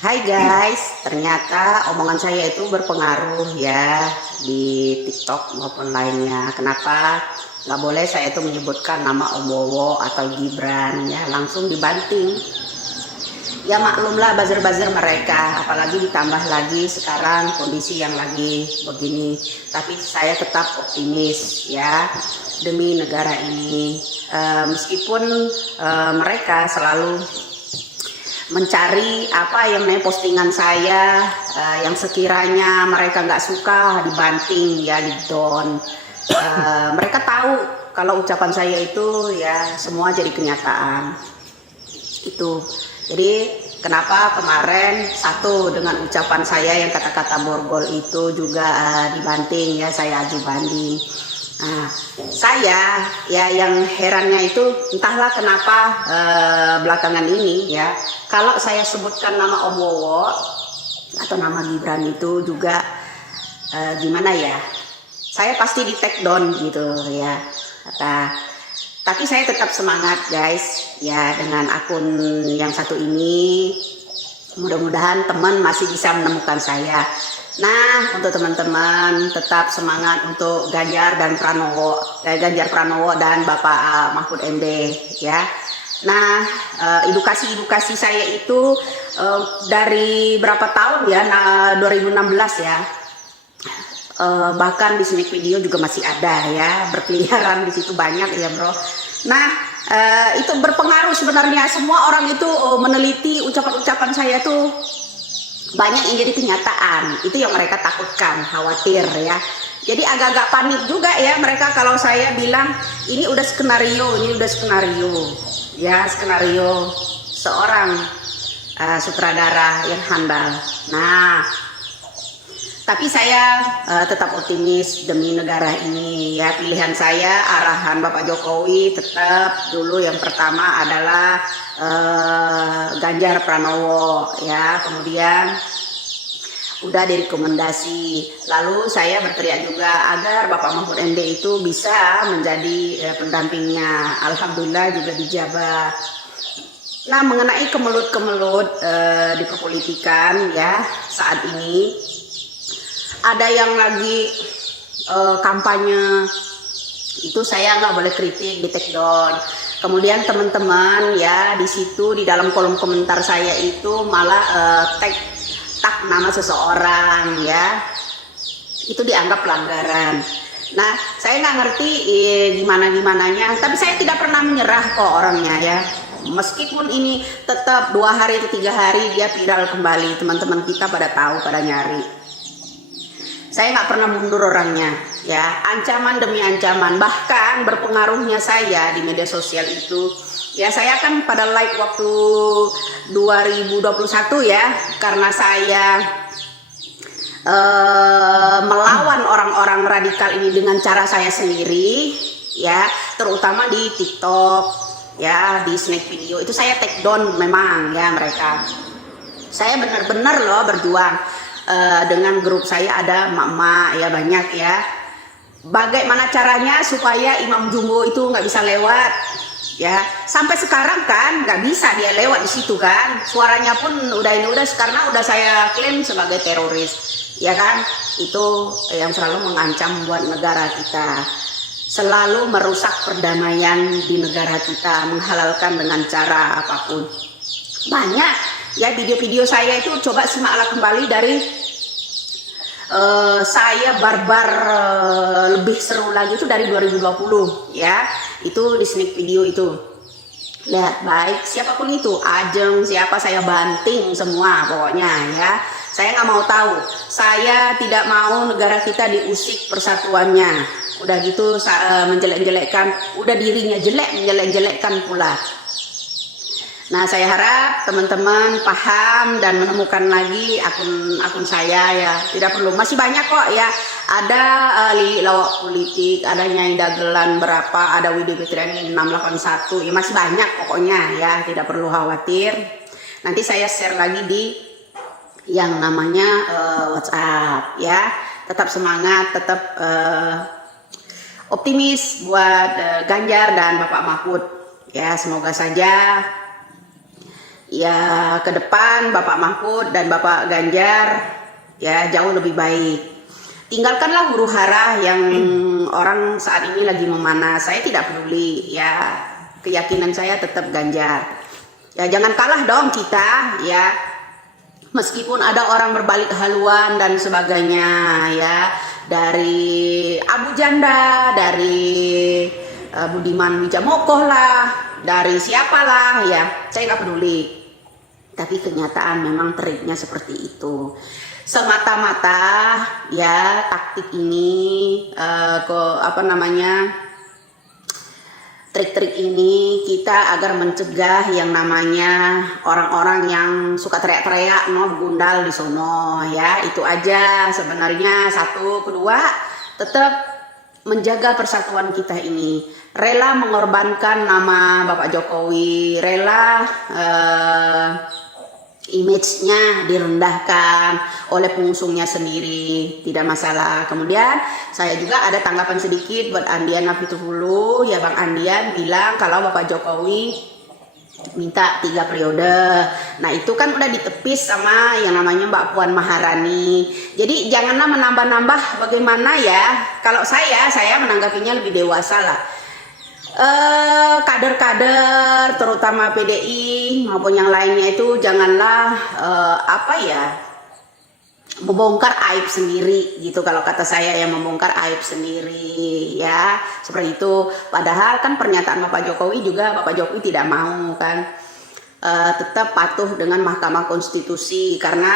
Hai guys, ternyata omongan saya itu berpengaruh ya di TikTok maupun lainnya. Kenapa? Nggak boleh saya itu menyebutkan nama Om Wowo atau Gibran ya, langsung dibanting. Ya maklumlah buzzer-buzzer mereka, apalagi ditambah lagi sekarang kondisi yang lagi begini. Tapi saya tetap optimis ya demi negara ini. Meskipun mereka selalu mencari apa yang namanya postingan saya yang sekiranya mereka nggak suka dibanting ya, di down. Mereka tahu kalau ucapan saya itu ya semua jadi kenyataan itu. Jadi kenapa kemarin satu dengan ucapan saya yang kata-kata borgol itu juga dibanting ya, saya aju banding. Nah, saya ya yang herannya itu entahlah kenapa belakangan ini ya, kalau saya sebutkan nama Om Wowo atau nama Gibran itu juga gimana ya, saya pasti di take down gitu ya. Tapi saya tetap semangat guys ya dengan akun yang satu ini. Mudah-mudahan teman masih bisa menemukan saya. Nah, untuk teman-teman tetap semangat untuk Ganjar Pranowo dan Bapak Mahfud MD ya. Nah, edukasi saya itu dari berapa tahun ya, 2016 ya. Bahkan di sneak video juga masih ada ya, berkeliaran di situ banyak ya bro. Nah, itu berpengaruh sebenarnya. Semua orang itu meneliti ucapan-ucapan saya tuh banyak yang jadi kenyataan. Itu yang mereka takutkan, khawatir ya. Jadi agak-agak panik juga ya mereka kalau saya bilang ini udah skenario ya, skenario seorang sutradara yang handal. Nah, tapi saya tetap optimis demi negara ini ya. Pilihan saya, arahan Bapak Jokowi tetap dulu yang pertama adalah Ganjar Pranowo ya. Kemudian udah direkomendasi. Lalu saya berteriak juga agar Bapak Mahfud MD itu bisa menjadi pendampingnya. Alhamdulillah juga dijabat. Nah, mengenai kemelut-kemelut di perpolitikan ya saat ini, ada yang lagi kampanye itu saya nggak boleh kritik, di take down. Kemudian teman-teman ya di situ di dalam kolom komentar saya itu malah tag nama seseorang ya, itu dianggap pelanggaran. Nah, saya nggak ngerti gimananya, tapi saya tidak pernah menyerah kok orangnya ya. Meskipun ini tetap 2 hari atau 3 hari dia viral kembali, teman-teman kita pada tahu, pada nyari. Saya nggak pernah mundur orangnya ya, ancaman demi ancaman. Bahkan berpengaruhnya saya di media sosial itu ya, saya kan pada like waktu 2021 ya, karena saya melawan orang-orang radikal ini dengan cara saya sendiri ya, terutama di TikTok ya, di snack video itu saya take down memang ya mereka. Saya benar-benar loh berjuang. Dengan grup saya ada emak-emak ya, banyak ya. Bagaimana caranya supaya Imam Jumbo itu nggak bisa lewat ya? Sampai sekarang kan nggak bisa dia lewat di situ kan. Suaranya pun udah karena udah saya klaim sebagai teroris ya kan. Itu yang selalu mengancam buat negara kita, selalu merusak perdamaian di negara kita, menghalalkan dengan cara apapun. Banyak ya video-video saya itu, coba simaklah kembali dari saya barbar lebih seru lagi itu dari 2020 ya, itu di sneak video itu. Lihat baik siapapun itu, Ajeng siapa, saya banting semua pokoknya ya. Saya nggak mau tahu, saya tidak mau negara kita diusik persatuannya. Udah gitu menjelek-jelekkan, udah dirinya jelek menjelek-jelekkan pula. Nah, saya harap teman-teman paham dan menemukan lagi akun saya ya. Tidak perlu, masih banyak kok ya. Ada Lili Lawak Politik, ada Nyai Dagelan berapa, ada Widi Fitriani 681. Ya masih banyak pokoknya ya, tidak perlu khawatir. Nanti saya share lagi di yang namanya WhatsApp ya. Tetap semangat, tetap optimis buat Ganjar dan Bapak Mahfud ya. Semoga saja ya ke depan Bapak Mahfud dan Bapak Ganjar ya jauh lebih baik. Tinggalkanlah huru hara yang orang saat ini lagi memanas. Saya tidak peduli ya, keyakinan saya tetap Ganjar. Ya jangan kalah dong kita ya. Meskipun ada orang berbalik haluan dan sebagainya ya, dari Abu Janda, dari Budiman Wijamokoh lah, dari siapalah ya, saya nggak peduli. Tapi kenyataan memang triknya seperti itu. Semata-mata ya taktik ini trik-trik ini kita agar mencegah yang namanya orang-orang yang suka teriak-teriak gundal di sono ya. Itu aja sebenarnya. Satu, kedua, tetap menjaga persatuan kita ini. Rela mengorbankan nama Bapak Jokowi, rela image-nya direndahkan oleh pengusungnya sendiri, tidak masalah. Kemudian saya juga ada tanggapan sedikit buat Andian Apitupulu ya. Bang Andian bilang kalau Bapak Jokowi minta 3 periode. Nah itu kan udah ditepis sama yang namanya Mbak Puan Maharani. Jadi janganlah menambah-nambah bagaimana ya. Kalau saya menanggapinya lebih dewasa lah. Kader-kader terutama PDI maupun yang lainnya itu janganlah membongkar aib sendiri gitu. Kalau kata saya yang membongkar aib sendiri ya seperti itu. Padahal kan pernyataan Bapak Jokowi juga Bapak Jokowi tidak mau kan tetap patuh dengan Mahkamah Konstitusi karena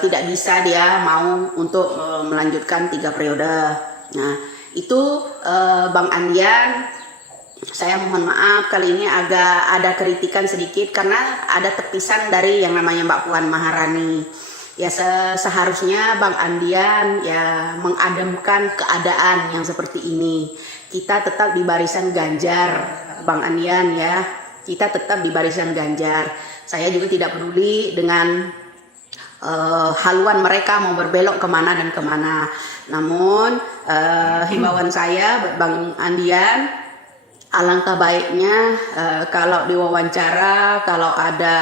tidak bisa dia mau untuk melanjutkan 3 periode. Nah itu Bang Andian, saya mohon maaf kali ini agak ada kritikan sedikit karena ada tepisan dari yang namanya Mbak Puan Maharani. Ya seharusnya Bang Andian ya mengademkan keadaan yang seperti ini. Kita tetap di barisan Ganjar, Bang Andian ya. Kita tetap di barisan Ganjar. Saya juga tidak peduli dengan haluan mereka mau berbelok kemana dan kemana. Namun himbauan saya buat Bang Andian, alangkah baiknya kalau diwawancara, kalau ada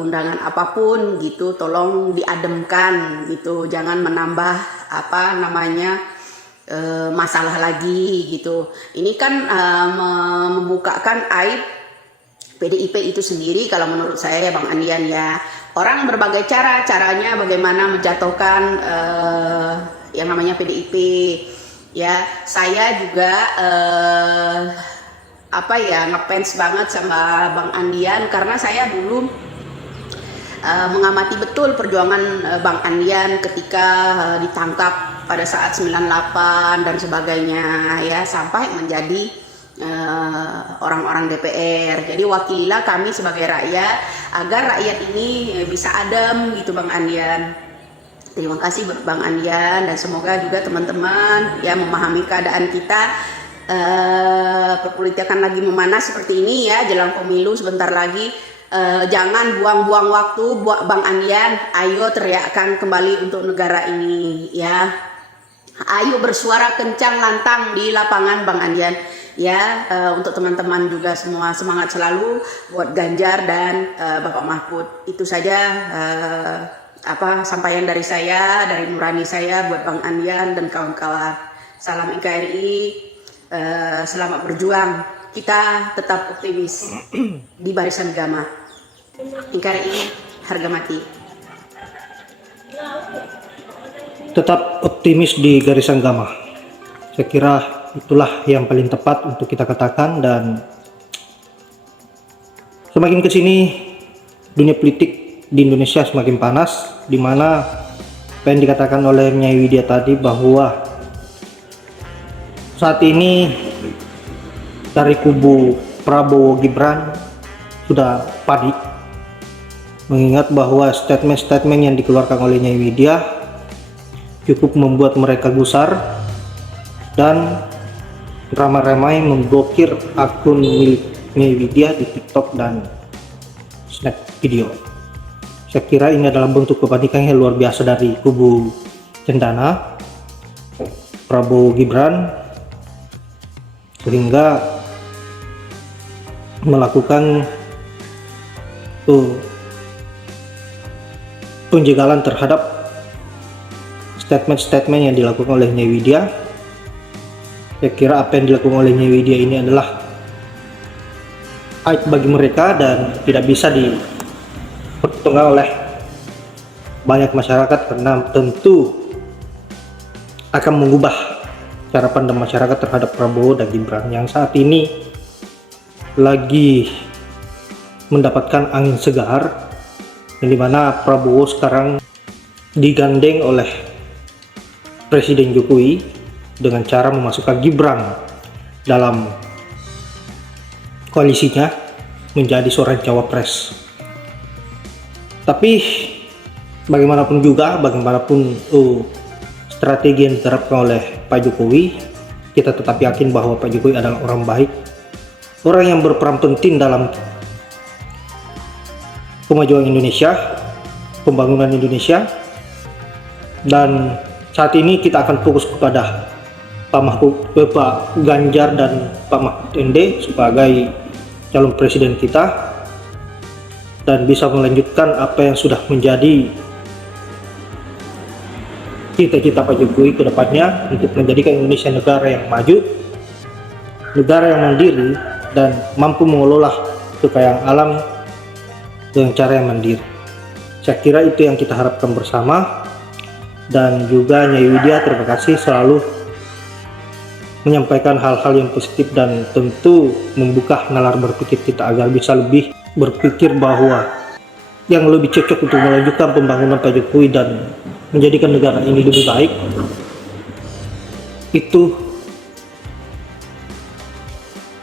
undangan apapun gitu, tolong diademkan gitu, jangan menambah masalah lagi gitu. Ini kan membukakan aib PDIP itu sendiri kalau menurut saya ya Bang Andian ya. Orang berbagai caranya bagaimana menjatuhkan yang namanya PDIP. Ya, saya juga ngefans banget sama Bang Andian karena saya dulu mengamati betul perjuangan Bang Andian ketika ditangkap pada saat 98 dan sebagainya ya, sampai menjadi orang-orang DPR. Jadi wakililah kami sebagai rakyat agar rakyat ini bisa adem gitu Bang Andian. Terima kasih buat Bang Andian dan semoga juga teman-teman ya memahami keadaan kita. Perpolitikan lagi memanas seperti ini ya, jelang pemilu sebentar lagi. Jangan buang-buang waktu buat Bang Andian. Ayo teriakkan kembali untuk negara ini ya. Ayo bersuara kencang lantang di lapangan Bang Andian ya. Untuk teman-teman juga semua semangat selalu buat Ganjar dan Bapak Mahfud. Itu saja sampaian dari saya, dari nurani saya buat Bang Andian dan kawan-kawan. Salam NKRI, selamat berjuang. Kita tetap optimis di barisan Gama. NKRI harga mati. Tetap optimis di garisan Gama. Saya kira itulah yang paling tepat untuk kita katakan, dan semakin kesini dunia politik di Indonesia semakin panas, di mana apa yang dikatakan oleh Nyai Widya tadi bahwa saat ini dari kubu Prabowo Gibran sudah panik, mengingat bahwa statement-statement yang dikeluarkan oleh Nyai Widya cukup membuat mereka gusar dan ramai-ramai memblokir akun milik Nyai Widya di TikTok dan Snap video. Saya kira ini adalah bentuk kepanikan yang luar biasa dari kubu Cendana Prabowo Gibran, sehingga melakukan penjagalan terhadap statement-statement yang dilakukan oleh Nyai Widya. Saya kira apa yang dilakukan oleh Nyai Widya ini adalah aib bagi mereka dan tidak bisa diperhitungkan oleh banyak masyarakat, karena tentu akan mengubah cara pandang masyarakat terhadap Prabowo dan Gibran yang saat ini lagi mendapatkan angin segar, yang dimana Prabowo sekarang digandeng oleh Presiden Jokowi dengan cara memasukkan Gibran dalam koalisinya menjadi seorang cawapres. Tapi bagaimanapun strategi yang diterapkan oleh Pak Jokowi, kita tetap yakin bahwa Pak Jokowi adalah orang baik, orang yang berperan penting dalam kemajuan Indonesia, pembangunan Indonesia. Dan saat ini kita akan fokus kepada Pak Ganjar dan Pak Mahfud MD sebagai calon presiden kita, dan bisa melanjutkan apa yang sudah menjadi cita-cita Pak Jokowi ke depannya untuk menjadikan Indonesia negara yang maju, negara yang mandiri, dan mampu mengelola kekayaan alam dengan cara yang mandiri. Saya kira itu yang kita harapkan bersama. Dan juga Nyai Widya, terima kasih selalu menyampaikan hal-hal yang positif dan tentu membuka nalar berpikir kita agar bisa lebih berpikir bahwa yang lebih cocok untuk melanjutkan pembangunan Pak Jokowi dan menjadikan negara ini lebih baik itu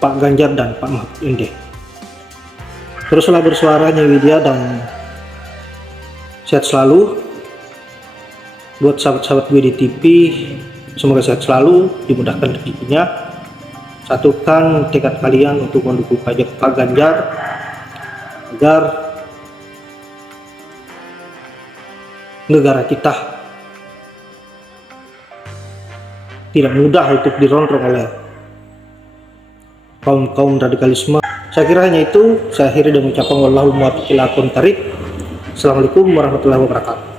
Pak Ganjar dan Pak Mahfud MD. Teruslah bersuara Nyai Widya, dan sehat selalu buat sahabat-sahabat gue di TV. Semoga sehat selalu, dimudahkan rezekinya. Satukan tekad kalian untuk mendukung Pak Ganjar agar negara kita tidak mudah untuk dirongrong oleh kaum radikalisme. Saya kira hanya itu. Saya akhiri dengan ucapan wallahu muwaffiq ila aqwamit thoriq. Assalamualaikum warahmatullahi wabarakatuh.